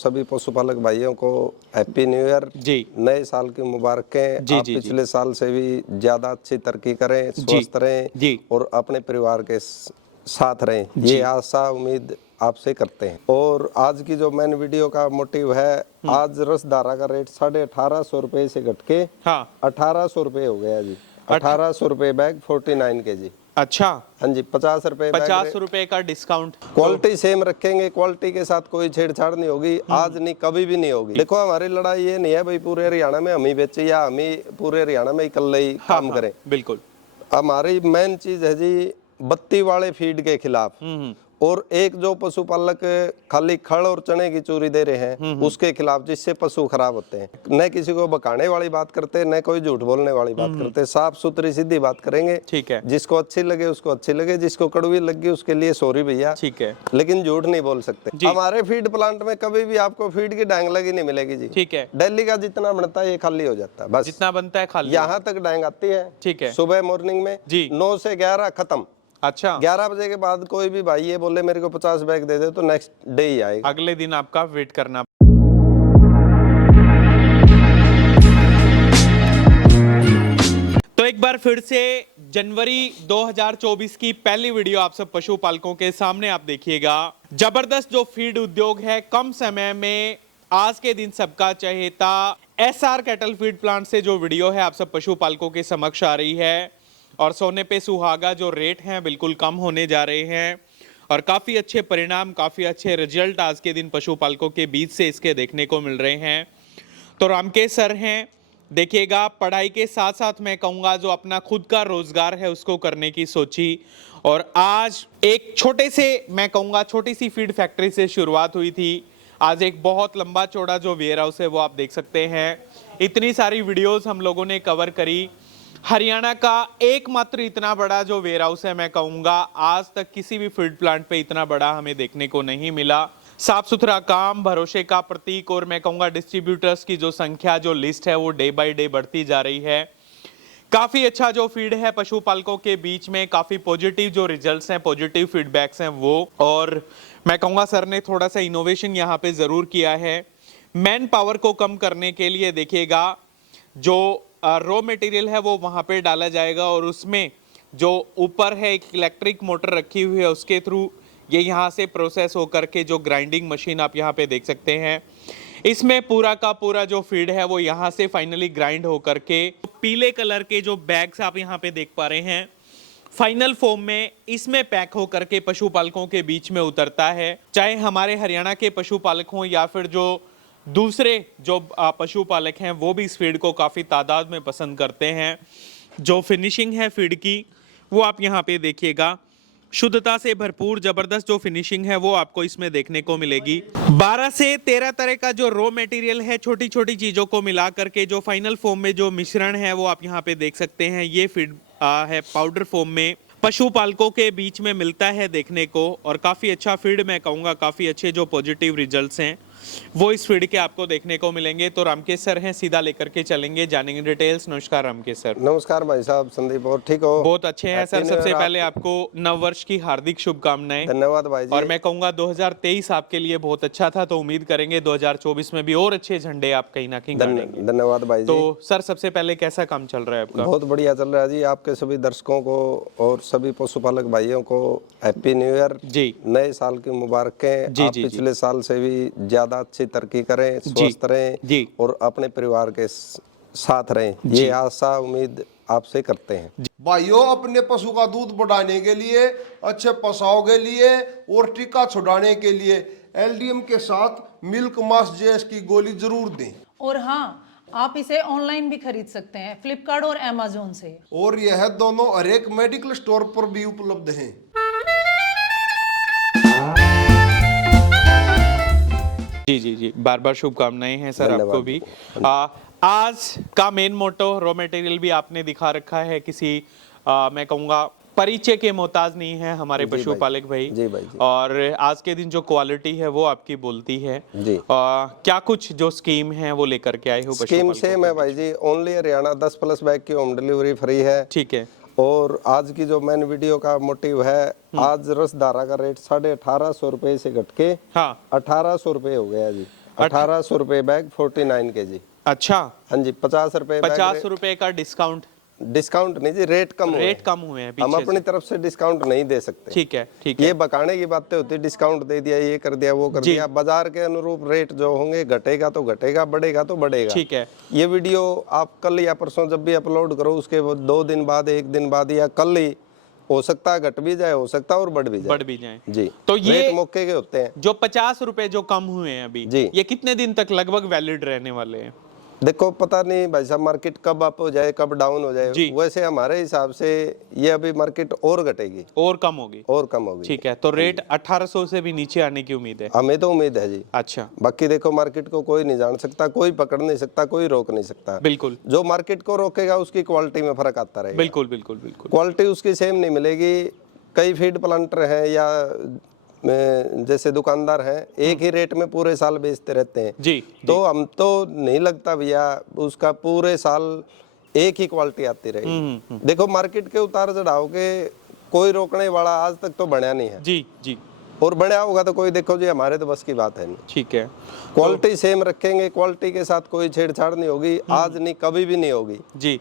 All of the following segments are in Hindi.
सभी पशुपालक भाइयों को हैप्पी न्यू ईयर जी। नए साल की मुबारकें। जी, आप जी, पिछले साल से भी ज्यादा अच्छी तरक्की करें, स्वस्थ रहें जी। और अपने परिवार के साथ रहें, जी। ये आशा उम्मीद आपसे करते हैं। और आज की जो मेन वीडियो का मोटिव है, आज रसधारा का रेट 1850 रुपए से घट के हाँ 1800 रुपए हो गया जी। 1800 रुपए बैग 49 के जी। अच्छा, हाँ जी, 50 रुपए बैग। 50 रुपए का डिस्काउंट। क्वालिटी सेम रखेंगे, क्वालिटी के साथ कोई छेड़छाड़ नहीं होगी, आज नहीं कभी भी नहीं होगी। देखो हमारी लड़ाई ये नहीं है भाई पूरे हरियाणा में हम ही बेचे या हम ही पूरे हरियाणा में इकल्ले ही काम करें। बिल्कुल। हमारी मेन चीज है जी बत्ती वाले फीड के खिलाफ। और एक जो पशुपालक खाली खड़ और चने की चूरी दे रहे हैं उसके खिलाफ, जिससे पशु खराब होते हैं। न किसी को बकाने वाली बात करते, न कोई झूठ बोलने वाली बात करते, साफ सुथरी सीधी बात करेंगे। ठीक है। जिसको अच्छी लगे उसको अच्छी लगे, जिसको कड़वी लगी उसके लिए सॉरी भैया। ठीक है। लेकिन झूठ नहीं बोल सकते। हमारे फीड प्लांट में कभी भी आपको फीड की डांग लगी नहीं मिलेगी जी। ठीक है। दिल्ली का जितना बनता है ये खाली हो जाता है, बस जितना बनता है खाली यहाँ तक डांग आती है। ठीक है। सुबह मॉर्निंग में जी। 9 से 11 खत्म। अच्छा, 11 बजे के बाद कोई भी भाई ये बोले मेरे को 50 बैग दे दे तो नेक्स्ट डे ही आएगा। अगले दिन आपका वेट करना। तो एक बार फिर से जनवरी 2024 की पहली वीडियो आप सब पशुपालकों के सामने आप देखिएगा। जबरदस्त जो फीड उद्योग है, कम समय में आज के दिन सबका चहेता एसआर कैटल फीड प्लांट से जो वीडियो है आप सब पशुपालकों के समक्ष आ रही है। और सोने पे सुहागा जो रेट हैं बिल्कुल कम होने जा रहे हैं और काफ़ी अच्छे परिणाम, काफ़ी अच्छे रिजल्ट आज के दिन पशुपालकों के बीच से इसके देखने को मिल रहे हैं। तो रामकेश सर हैं, देखिएगा पढ़ाई के साथ साथ मैं कहूँगा जो अपना खुद का रोजगार है उसको करने की सोची और आज एक छोटे से, मैं कहूँगा छोटी सी फीड फैक्ट्री से शुरुआत हुई थी। आज एक बहुत लंबा चौड़ा जो वेयर हाउस है वो आप देख सकते हैं। इतनी सारी वीडियोस हम लोगों ने कवर करी। हरियाणा का एकमात्र इतना बड़ा जो वेयर हाउस है, मैं कहूँगा आज तक किसी भी फीड प्लांट पे इतना बड़ा हमें देखने को नहीं मिला। साफ सुथरा काम, भरोसे का प्रतीक और मैं कहूँगा डिस्ट्रीब्यूटर्स की जो संख्या, जो लिस्ट है वो डे बाय डे बढ़ती जा रही है। काफ़ी अच्छा जो फीड है पशुपालकों के बीच में, काफ़ी पॉजिटिव जो रिजल्ट्स हैं, पॉजिटिव फीडबैक्स हैं वो। और मैं कहूँगा सर ने थोड़ा सा इनोवेशन यहाँ पे ज़रूर किया है। मैन पावर को कम करने के लिए देखिएगा जो रॉ मटेरियल है वो वहाँ पे डाला जाएगा और उसमें जो ऊपर है एक इलेक्ट्रिक मोटर रखी हुई है उसके थ्रू ये यहाँ से प्रोसेस होकर के जो ग्राइंडिंग मशीन आप यहाँ पे देख सकते हैं, इसमें पूरा का पूरा जो फीड है वो यहाँ से फाइनली ग्राइंड होकर के पीले कलर के जो बैग्स आप यहाँ पे देख पा रहे हैं फाइनल फॉर्म में इसमें पैक होकर के पशुपालकों के बीच में उतरता है। चाहे हमारे हरियाणा के पशुपालक हों या फिर जो दूसरे जो पशुपालक हैं वो भी इस फीड को काफ़ी तादाद में पसंद करते हैं। जो फिनिशिंग है फीड की वो आप यहाँ पे देखिएगा, शुद्धता से भरपूर जबरदस्त जो फिनिशिंग है वो आपको इसमें देखने को मिलेगी। 12 से 13 तरह का जो रॉ मटेरियल है, छोटी छोटी चीज़ों को मिला करके जो फाइनल फॉर्म में जो मिश्रण है वो आप यहाँ पे देख सकते हैं। ये फीड है पाउडर फॉर्म में पशुपालकों के बीच में मिलता है देखने को और काफ़ी अच्छा फीड, मैं कहूँगा काफ़ी अच्छे जो पॉजिटिव रिजल्ट्स हैं वो इस फीड के आपको देखने को मिलेंगे। तो रामकेश सर हैं, सीधा लेकर के चलेंगे, जानेंगे डिटेल्स। नमस्कार रामकेश सर। नमस्कार भाई साहब, संदीप और ठीक हो? बहुत अच्छे हैं सर। सबसे पहले आपको नववर्ष की हार्दिक शुभकामनाएं। धन्यवाद भाई जी। और मैं कहूँगा 2023 आपके लिए बहुत अच्छा था, तो उम्मीद करेंगे 2024 में भी और अच्छे झंडे आप कहीं ना कहीं गाड़ेंगे। धन्यवाद भाई जी। तो सर सबसे पहले कैसा काम चल रहा है आपका? बहुत बढ़िया चल रहा है जी। आपके सभी दर्शकों को और सभी पशुपालक भाइयों को हैप्पी न्यू ईयर जी, नए साल की मुबारकें। जी, आप जी, पिछले साल से भी ज्यादा अच्छी तरक्की करें, स्वस्थ रहें जी, और अपने परिवार के साथ रहें, ये आशा उम्मीद आपसे करते हैं। भाइयों, अपने पशु का दूध बढ़ाने के लिए, अच्छे पसाव के लिए और टीका छुड़ाने के लिए एलडीएम के साथ मिल्क मास जेएस की गोली जरूर दें। और हाँ, आप इसे ऑनलाइन भी खरीद सकते हैं फ्लिपकार्ट और अमेज़न से। और यह दोनों हर एक मेडिकल स्टोर पर भी उपलब्ध हैं। जी जी जी, बार बार शुभकामनाएं हैं सर आपको भी। आज का मेन मोटो रॉ मटेरियल भी आपने दिखा रखा है, किसी मैं कहूँगा परिचय के मोहताज नहीं है हमारे पशुपालक भाई। जी भाई जी। और आज के दिन जो क्वालिटी है वो आपकी बोलती है जी। क्या कुछ जो स्कीम है वो लेकर के आए हो? स्कीम से मैं भाई जी ओनली हरियाणा 10+ बैग की होम डिलीवरी फ्री है। ठीक है। और आज की जो मेन वीडियो का मोटिव है, आज रसधारा का रेट 1850 रुपए से घट के हाँ 1800 रुपए हो गया जी। 1800 रुपये बैग 49 kg। अच्छा, हाँ जी, 50 रुपये बैग। 50 रुपए का डिस्काउंट। डिस्काउंट नहीं जी, रेट कम हुए रेट कम हुए हैं हैं। हम पीछे अपनी से। तरफ से डिस्काउंट नहीं दे सकते। ठीक है, ठीक है। ये बकाने की बातें होती है, डिस्काउंट दे दिया, ये कर दिया, वो कर जी। दिया। बाजार के अनुरूप रेट जो होंगे, घटेगा तो घटेगा, बढ़ेगा तो बढ़ेगा। ठीक है। ये वीडियो आप कल या परसों जब भी अपलोड करो, उसके 2 दिन बाद, 1 दिन बाद या कल ही, हो सकता है घट भी जाए, हो सकता है और बढ़ भी जाए। बढ़ भी जाए। जी, तो ये रेट मौके के होते हैं। जो 50 रुपए जो कम हुए हैं अभी, जी। ये कितने दिन तक लगभग वैलिड रहने वाले हैं? देखो पता नहीं भाई साहब, मार्केट कब अप हो जाए, कब डाउन हो जाए। जी। वैसे हमारे हिसाब से ये अभी मार्केट और घटेगी, और कम होगी। और कम होगी। ठीक है, तो रेट 1800 से भी नीचे आने की उम्मीद है? हमें तो उम्मीद है जी। अच्छा, बाकी देखो, मार्केट को कोई नहीं जान सकता, कोई पकड़ नहीं सकता, कोई रोक नहीं सकता। बिल्कुल जो मार्केट को रोकेगा उसकी क्वालिटी में फर्क आता रहेगा। बिल्कुल बिल्कुल बिल्कुल। क्वालिटी उसकी सेम नहीं मिलेगी। कई फीड प्लांटर हैं या जैसे दुकानदार हैं, एक ही रेट में पूरे साल बेचते रहते हैं। जी, तो हम तो नहीं लगता भैया उसका पूरे साल एक ही क्वालिटी आती रहेगी। देखो मार्केट के उतार चढ़ाव के कोई रोकने वाला आज तक तो बना नहीं है, जी जी। और बना होगा तो कोई, देखो जी हमारे तो बस की बात है नहीं। ठीक है, क्वालिटी सेम रखेंगे, क्वालिटी के साथ कोई छेड़छाड़ नहीं होगी, आज नहीं कभी भी नहीं होगी। जी।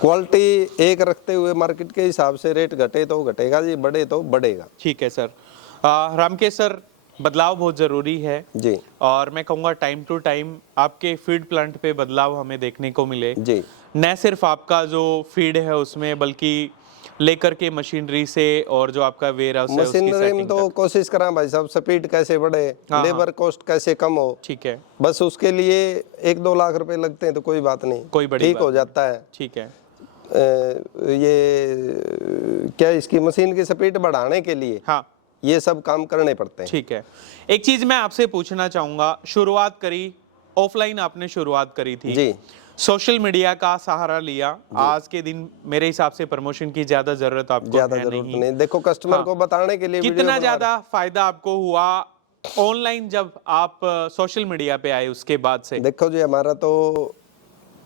क्वालिटी एक रखते हुए मार्केट के हिसाब से रेट घटे तो घटेगा जी, बढ़े तो बढ़ेगा। ठीक है सर। रामकेश सर, बदलाव बहुत ज़रूरी है जी और मैं कहूँगा टाइम टू टाइम आपके फीड प्लांट पे बदलाव हमें देखने को मिले। जी। न सिर्फ आपका जो फीड है उसमें, बल्कि लेकर के मशीनरी से और जो आपका वेयर हाउस है उसकी मशीनरी में सेटिंग तो कोशिश करा भाई साहब, स्पीड कैसे बढ़े, हाँ, लेबर कॉस्ट कैसे कम हो। ठीक है, बस उसके लिए 1-2 लाख रुपए लगते हैं तो कोई बात नहीं, कोई बड़ी ठीक बात हो जाता है। ठीक है। ये क्या इसकी मशीन की स्पीड बढ़ाने के लिए हाँ, ये सब काम करने पड़ते हैं। ठीक है। एक चीज मैं आपसे पूछना चाहूंगा, शुरुआत करी ऑफलाइन, आपने शुरुआत करी थी जी। सोशल मीडिया का सहारा लिया। आज के दिन मेरे हिसाब से प्रमोशन की ज्यादा जरूरत आपको ज्यादा है जरूरत नहीं। नहीं। देखो कस्टमर हाँ। को बताने के लिए वीडियो कितना बना ज्यादा फायदा आपको हुआ ऑनलाइन जब आप सोशल मीडिया पे आए उसके बाद से? देखो जी, हमारा तो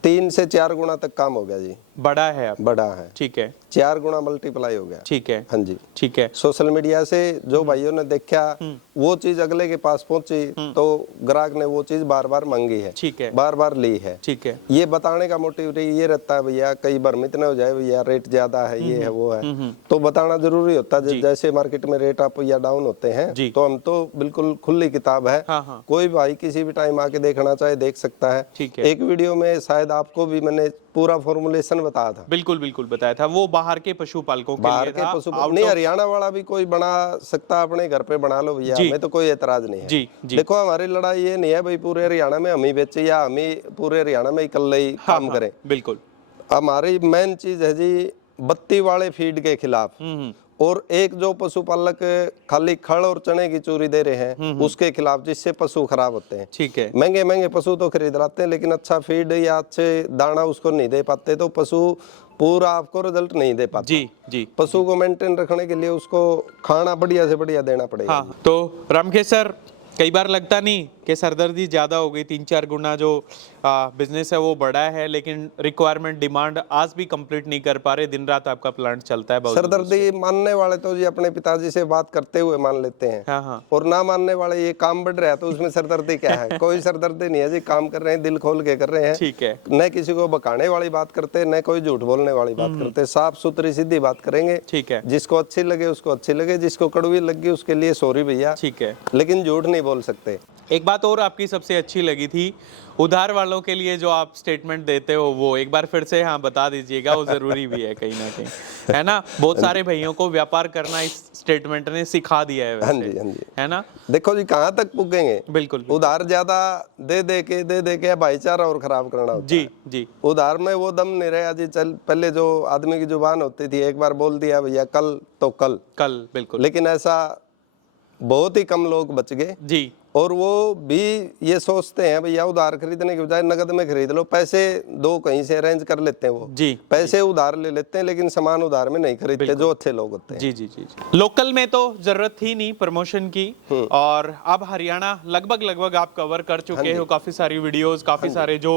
3 से 4 गुना तक काम हो गया जी। बड़ा है अब? बड़ा है, ठीक है, 4 गुना मल्टीप्लाई हो गया। ठीक है, हाँ जी। ठीक है। सोशल मीडिया से जो भाइयों ने देखा, वो चीज अगले के पास पहुंची तो ग्राहक ने वो चीज बार बार मांगी है, ठीक है, बार बार ली है। ठीक है। ये बताने का मोटिव ये रहता है भैया, कई बार इतना हो जाए भैया रेट ज्यादा है, ये है वो है, तो बताना जरूरी होता है। जैसे मार्केट में रेट अप या डाउन होते हैं तो हम तो बिल्कुल खुली किताब है, हाँ, हाँ। कोई भाई किसी भी टाइम आके देखना चाहे देख सकता है। ठीक है। एक वीडियो में शायद आपको भी मैंने पूरा फॉर्मुलेशन बताया था। बिल्कुल बिल्कुल बताया था, वो बाहर के पशुपालकों के बाहर लिए के था। पशु नहीं, हरियाणा वाला भी कोई बना सकता, अपने घर पे बना लो भैया, हमें तो कोई एतराज नहीं है। जी, जी। देखो हमारी लड़ाई ये नहीं है भाई पूरे हरियाणा में हम ही बेचे या हम ही पूरे हरियाणा में इकल्ले ही काम करें। बिल्कुल। हमारी मेन चीज है जी बत्ती वाले फीड के खिलाफ, और एक जो पशुपालक खाली खड़ और चने की चूरी दे रहे हैं उसके खिलाफ, जिससे पशु खराब होते हैं। ठीक है। महंगे महंगे पशु तो खरीद लाते हैं, लेकिन अच्छा फीड या अच्छे दाना उसको नहीं दे पाते, तो पशु पूरा आपको रिजल्ट नहीं दे पाता। जी जी। पशु को मेंटेन रखने के लिए उसको खाना बढ़िया से बढ़िया देना पड़ेगा। हाँ, तो रामकेश सर, कई बार लगता नहीं कि सरदर्दी ज़्यादा हो गई, 3-4 गुना जो बिजनेस है वो बड़ा है, लेकिन रिक्वायरमेंट डिमांड आज भी कंप्लीट नहीं कर पा रहे, दिन रात आपका प्लांट चलता है बहुत। सरदर्दी मानने वाले तो जी अपने पिताजी से बात करते हुए मान लेते हैं, हाँ हाँ, और ना मानने वाले ये काम बढ़ रहा है तो उसमें सरदर्दी क्या है? कोई सरदर्दी नहीं है जी, काम कर रहे हैं, दिल खोल के कर रहे हैं। ठीक है। न किसी को बकाने वाली बात करते, न कोई झूठ बोलने वाली बात करते, साफ सुथरी सीधी बात करेंगे। ठीक है, जिसको अच्छी लगे उसको अच्छी लगे, जिसको कड़वी लगी उसके लिए सॉरी भैया, ठीक है। लेकिन झूठ नहीं बोल सकते। एक बात और आपकी सबसे अच्छी लगी थी, उधार वालों के लिए जो आप स्टेटमेंट देते हो, वो एक बार फिर से हाँ बता दीजिएगा, वो जरूरी भी है कहीं ना कहीं, है ना? बहुत सारे भाइयों को व्यापार करना इस स्टेटमेंट ने सिखा दिया है वैसे, हाँ जी, हाँ जी। है ना? देखो जी कहाँ तक पुगेंगे, बिल्कुल। उधार ज्यादा दे के भाईचारा और खराब करना होता जी है। जी। उधार में वो दम नहीं रहा जी। चल पहले जो आदमी की जुबान होती थी, एक बार बोल दिया भैया कल तो कल, बिल्कुल। लेकिन ऐसा बहुत ही कम लोग बच गए, जी। और वो भी ये सोचते हैं भैया उधार खरीदने के बजाय नगद में खरीद लो, पैसे दो कहीं से अरेंज कर लेते हैं वो जी। पैसे उधार ले लेते हैं, लेकिन सामान उधार में नहीं खरीदते जो अच्छे लोग होते हैं। जी जी जी जी। लोकल में तो जरूरत थी नहीं प्रमोशन की, और अब हरियाणा लगभग आप कवर कर चुके हो, काफी सारी वीडियोस, काफी सारे जो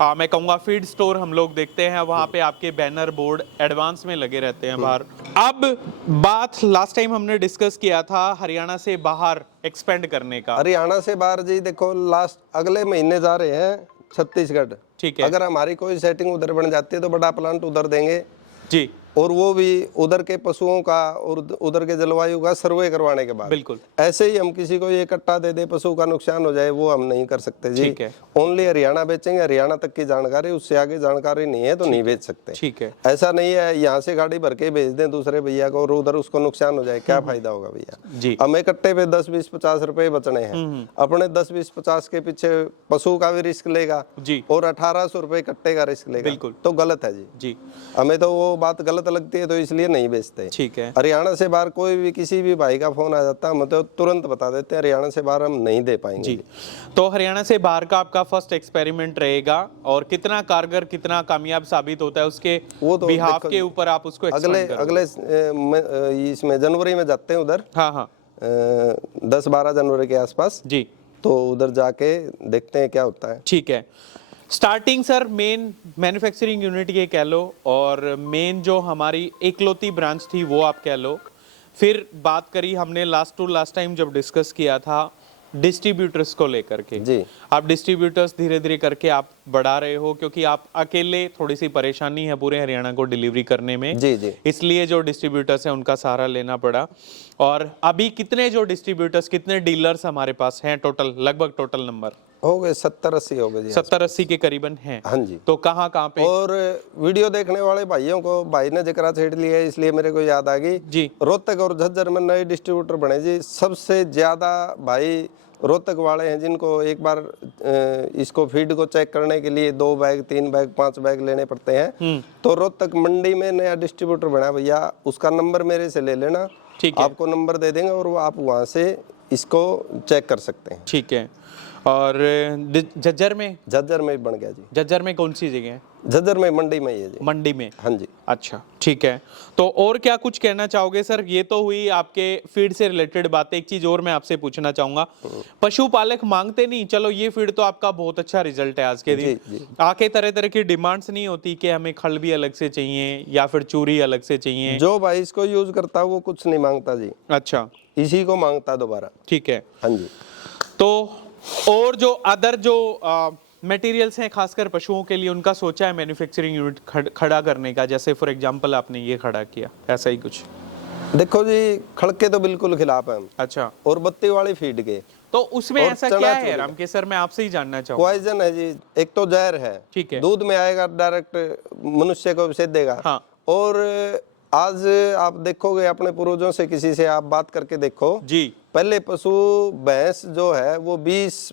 मैं कहूँगा फीड स्टोर हम लोग देखते हैं, वहाँ पे आपके बैनर बोर्ड एडवांस में लगे रहते हैं बाहर। अब बात लास्ट टाइम हमने डिस्कस किया था हरियाणा से बाहर एक्सपेंड करने का? हरियाणा से बाहर जी देखो लास्ट अगले महीने जा रहे हैं छत्तीसगढ़। ठीक है। अगर हमारी कोई सेटिंग उधर बन जाती है तो बड़ा प्लांट उधर देंगे जी, और वो भी उधर के पशुओं का और उधर के जलवायु का सर्वे करवाने के बाद। बिल्कुल। ऐसे ही हम किसी को ये कट्टा दे दे पशु का नुकसान हो जाए वो हम नहीं कर सकते जी। ठीक है। ओनली हरियाणा बेचेंगे, हरियाणा तक की जानकारी, उससे आगे जानकारी नहीं है तो नहीं बेच सकते। ठीक है। ऐसा नहीं है यहाँ से गाड़ी भर के भेज दें दूसरे भैया को और उधर उसको नुकसान हो जाए, क्या फायदा होगा भैया। जी। हमें कट्टे पे 10, 20, 50 रुपए बचने हैं, अपने 10, 20, 50 के पीछे पशु का भी रिस्क लेगा जी। और 1800 रुपए कट्टे का रिस्क लेगा, बिल्कुल। तो गलत है जी। जी, हमें तो वो बात गलत लगती है तो इसलिए नहीं बेचते। ठीक है। हरियाणा से बाहर कोई भी किसी भी भाई का फोन आ जाता है हम तो तुरंत बता देते हैं हरियाणा से बाहर हम नहीं दे पाएंगे जी। तो हरियाणा से बाहर का आपका फर्स्ट एक्सपेरिमेंट रहेगा और कितना कारगर, कितना कामयाब साबित होता है उसके वो तो बिहाफ देखो के ऊपर आप उसको अगले expand करोगे। इसमें जनवरी में जाते हैं उधर, हाँ हाँ 10-12 जनवरी के आसपास, जी, तो उधर जाके देखते हैं क्या होता है। ठीक है। Starting sir main manufacturing unit ये कह लो और मेन जो हमारी इकलौती ब्रांच थी वो आप कह लो। फिर बात करी हमने लास्ट टाइम जब डिस्कस किया था डिस्ट्रीब्यूटर्स को लेकर के। जी। आप डिस्ट्रीब्यूटर्स धीरे धीरे करके आप बढ़ा रहे हो क्योंकि आप अकेले थोड़ी सी परेशानी है पूरे हरियाणा को डिलीवरी करने में। जी जी। इसलिए जो डिस्ट्रीब्यूटर्स हैं उनका सहारा लेना पड़ा। और अभी कितने जो डिस्ट्रीब्यूटर्स, कितने डीलर्स हमारे पास हैं टोटल, लगभग टोटल नंबर? हो गए 70-80 हो गए जी। 70-80 के करीबन हैं। हाँ जी। तो कहाँ कहाँ पे? और वीडियो देखने वाले भाइयों को भाई ने जिक्र छेड़ लिया है इसलिए मेरे को याद आ गई जी। रोहतक और झज्जर में नए डिस्ट्रीब्यूटर बने जी। सबसे ज्यादा भाई रोहतक वाले हैं जिनको एक बार इसको फीड को चेक करने के लिए 2 बैग 3 बैग 5 बैग लेने पड़ते हैं। तो रोहतक मंडी में नया डिस्ट्रीब्यूटर बना भैया, उसका नंबर मेरे से ले लेना, ठीक है। आपको नंबर दे देंगे और वो आप वहाँ से इसको चेक कर सकते हैं। ठीक है। और झज्जर में? झज्जर में बन गया जी। झज्जर में कौन सी जगह है? झज्जर में मंडी में ही है जी। मंडी में? हाँ जी। अच्छा, ठीक है। तो और क्या कुछ कहना चाहोगे सर? ये तो हुई आपके फीड से रिलेटेड बातें। एक चीज और मैं आपसे पूछना चाहूंगा, पशुपालक मांगते नहीं, चलो ये फीड तो आपका बहुत अच्छा रिजल्ट है आज के दिन, जी। आके तरह तरह की डिमांड्स नहीं होती कि हमें खल भी अलग से चाहिए या फिर चूरी अलग से चाहिए? जो भाई इसको यूज करता है वो कुछ नहीं मांगता जी, अच्छा, इसी को मांगता है दोबारा। ठीक है। हाँ जी। तो और जो अदर जो मटेरियल्स हैं खासकर पशुओं के लिए, उनका सोचा है मैन्युफैक्चरिंग यूनिट खड़ा करने का? जैसे फॉर एग्जांपल आपने ये खड़ा किया, ऐसा ही कुछ? देखो जी खड़के तो बिल्कुल खिलाफ है हम, अच्छा। और बत्ती वाली फीड के। तो उसमें और ऐसा चना क्या है चूरी रामकेश सर, मैं आपसे ही जानना चाहूंगा। पॉइजन है जी, एक तो जहर है, ठीक है। दूध में आएगा डायरेक्ट मनुष्य को सेध देगा। हाँ। और आज आप देखोगे अपने पूर्वजों से किसी से आप बात करके देखो जी। पहले पशु भैंस जो है वो 20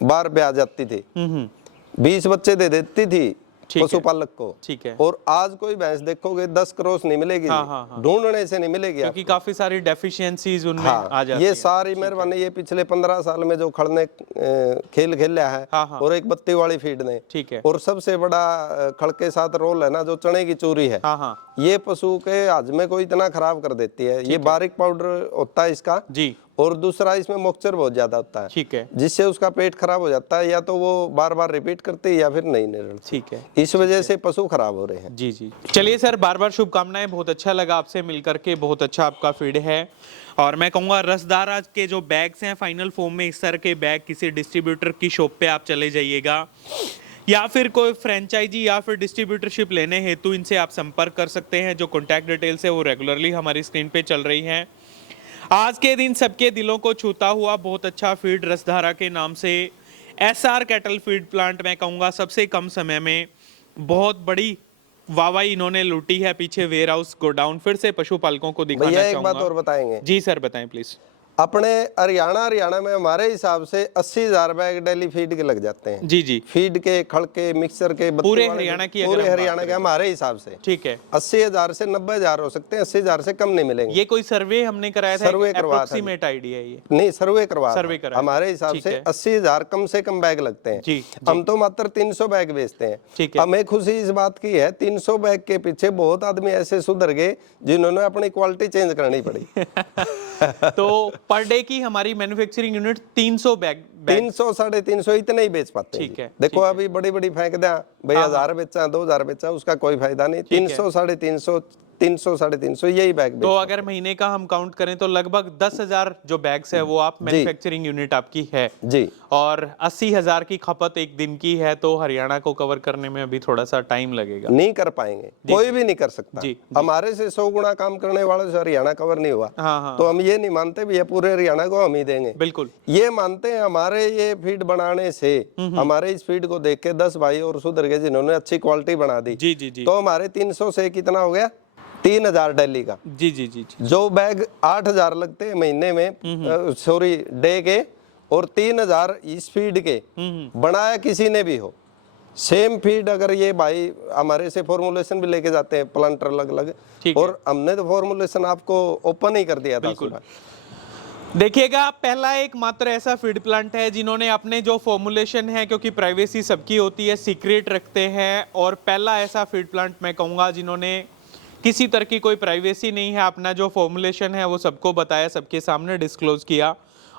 बार ब्याह जाती थी, 20 बच्चे दे देती थी ठीक है। पशुपालक को। ठीक है। और आज कोई भैंस देखोगे 10 क्रॉस नहीं मिलेगी, हाँ। ढूंढने से नहीं मिलेगी क्योंकि काफी सारी डेफिशिएंसीज उनमें हाँ, आ जाती ये हैं। सारी मेहरबानी ये पिछले 15 साल में जो खड़ने खेल खेला है। हाँ। और एक बत्ती वाली फीड ने। ठीक है। और सबसे बड़ा खड़ के साथ रोल है ना जो चने की चूरी है, हाँ। ये पशु के हाजमे को इतना खराब कर देती है। ये बारीक पाउडर होता है इसका, जी। और दूसरा इसमें मॉइस्चर बहुत ज्यादा होता है, ठीक है। जिससे उसका पेट खराब हो जाता है, या तो वो बार बार रिपीट करती है या फिर नहीं निकलती। ठीक है। इस वजह से पशु खराब हो रहे हैं। जी जी। चलिए सर, बार बार शुभकामनाएं, बहुत अच्छा लगा आपसे मिलकर के, बहुत अच्छा आपका फीड है। और मैं कहूँगा रसदारा के जो बैग्स हैं फाइनल फॉर्म में, इस तरह के बैग किसी डिस्ट्रीब्यूटर की शॉप पे आप चले जाइएगा, या फिर कोई फ्रेंचाइजी या फिर डिस्ट्रीब्यूटरशिप लेने हेतु इनसे आप संपर्क कर सकते हैं। जो कॉन्टैक्ट डिटेल्स है वो रेगुलरली हमारी स्क्रीन पे चल रही हैं। आज के दिन सबके दिलों को छूता हुआ बहुत अच्छा फीड रसधारा के नाम से SR कैटल फीड प्लांट, मैं कहूँगा सबसे कम समय में बहुत बड़ी वाहवाही इन्होंने लूटी है। पीछे वेयर हाउस गोडाउन फिर से पशुपालकों को दिखाना भैया चाहूंगा। एक बात और बताएंगे जी सर, बताएं प्लीज। अपने हरियाणा में हमारे हिसाब से 80,000 बैग डेली फीड के लग जाते हैं। जी जी। फीड के, खड़ के, मिक्सर के, बत्ती पूरे वाले हरियाणा की पूरे अगर हम हरियाणा बात के हमारे हिसाब से ठीक है। 80,000 से 90,000 हो सकते हैं, 80,000 से कम नहीं मिलेंगे। ये कोई सर्वे हमने कराया था? सर्वे करवाया था जी। अप्रोक्सीमेट आइडिया ये? नहीं, सर्वे करवा सर्वे कराया। हमारे हिसाब ठीक से है। 80,000 कम से कम बैग लगते हैं। जी, हम तो मात्र 300 बैग बेचते हैं। ठीक है। हमें खुशी इस बात की है 300 बैग के पीछे बहुत आदमी ऐसे सुधर गए जिन्होंने अपनी क्वालिटी चेंज करनी पड़ी। तो पर डे की हमारी मैन्युफैक्चरिंग यूनिट 300 बैग 300 350 इतने ही बेच पाते हैं ठीक जी। है, देखो ठीक अभी बड़ी बड़ी फेंक दिया भाई, 1000 बेचा 2000 बेचा, उसका कोई फायदा नहीं। 300 350 300 350 यही बैग तो अगर महीने का हम काउंट करें तो लगभग 10,000 जो बैग्स है वो आप मैन्युफैक्चरिंग यूनिट आपकी है जी, और 80,000 की खपत एक दिन की है, तो हरियाणा को कवर करने में अभी थोड़ा सा टाइम लगेगा। नहीं कर पाएंगे, कोई भी नहीं कर सकता। जी, हमारे से 100 गुना काम करने वाले से हरियाणा कवर नहीं हुआ। हाँ, तो हम ये नहीं मानते भी ये पूरे हरियाणा को हम ही देंगे, बिल्कुल ये मानते हैं हमारे ये फीड बनाने से, हमारे इस फीड को देख के 10 भाई और सुधर गए जिन्होंने अच्छी क्वालिटी बना दी। जी जी जी तो हमारे 300 से कितना हो गया, 3,000 दिल्ली का। जी जी जी जी जो बैग 8,000 लगते हैं महीने में, सॉरी डे के, और 3,000 इस फीड के, बनाया किसी ने भी हो, सेम फीड अगर ये भाई हमारे से फॉर्मुलेशन भी लेके जाते हैं प्लांटर अलग अलग, ठीक है। और हमने तो फॉर्मुलेशन आपको ओपन ही कर दिया था सुबह। देखिएगा, पहला एक मात्र ऐसा फीड प्लांट है जिन्होंने अपने जो फॉर्मुलेशन है, क्योंकि प्राइवेसी सबकी होती है, सीक्रेट रखते हैं, और पहला ऐसा फीड प्लांट मैं कहूँगा जिन्होंने किसी तरह की कोई प्राइवेसी नहीं है, अपना जो फॉर्मुलेशन है वो सबको बताया, सबके सामने डिस्क्लोज किया,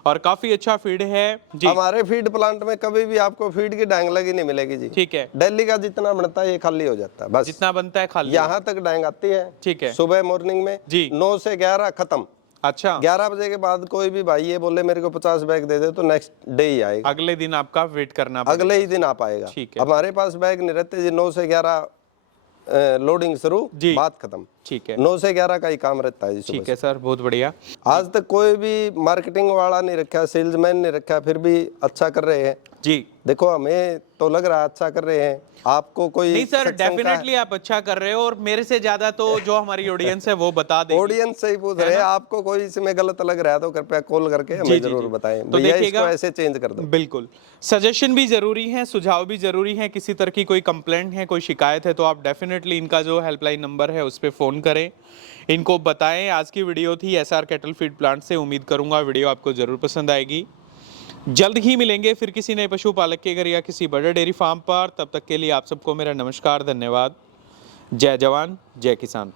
और काफी अच्छा फीड है जी। हमारे फीड प्लांट में कभी भी आपको फीड की डांग लगी नहीं मिलेगी जी। ठीक है, दिल्ली का जितना बनता है ये खाली हो जाता है, बस जितना बनता है खाली। यहाँ तक डांग आती है। ठीक है, सुबह मॉर्निंग में जी। 9 से 11 खत्म। अच्छा, 11 बजे के बाद कोई भी भाई ये बोले मेरे को 50 बैग दे दे, तो नेक्स्ट डे ही आएगा, अगले दिन आपका वेट करना पड़ेगा। अगले ही दिन आ पाएगा। ठीक है। हमारे पास बैग नहीं रहते जी, 9 से 11 लोडिंग शुरू, जी। बात खत्म। ठीक है, 9 से 11 का ही काम रहता है जी सुबह ठीक है सर, बहुत बढ़िया। से। आज तक कोई भी मार्केटिंग वाला नहीं रखा, सेल्समैन नहीं रखा, फिर भी अच्छा कर रहे हैं जी, देखो हमें तो लग रहा है अच्छा कर रहे हैं। आपको कोई नहीं सर, सत्संग का- डेफिनेटली आप अच्छा कर रहे हो, और मेरे से ज्यादा तो जो हमारी ऑडियंस है वो बता देगी। ऑडियंस से ही पूछ रहे हैं, आपको कोई इसमें गलत लग रहा है तो कृपया कॉल करके जी, हमें जी, जरूर जी। बताएं, तो भैया देखिएगा, इसको ऐसे चेंज कर दो। बिल्कुल, सजेशन भी जरूरी है, सुझाव भी जरूरी है। किसी तरह की कोई कंप्लेंट है, कोई शिकायत है, तो आप डेफिनेटली इनका जो हेल्पलाइन नंबर है उस पर फोन करें, इनको बताएं। आज की वीडियो थी एसआर कैटल फीड प्लांट से, उम्मीद करूंगा वीडियो आपको जरूर पसंद आएगी। जल्द ही मिलेंगे फिर किसी नए पशुपालक के घर या किसी बड़े डेयरी फार्म पर। तब तक के लिए आप सबको मेरा नमस्कार, धन्यवाद। जय जवान, जय किसान।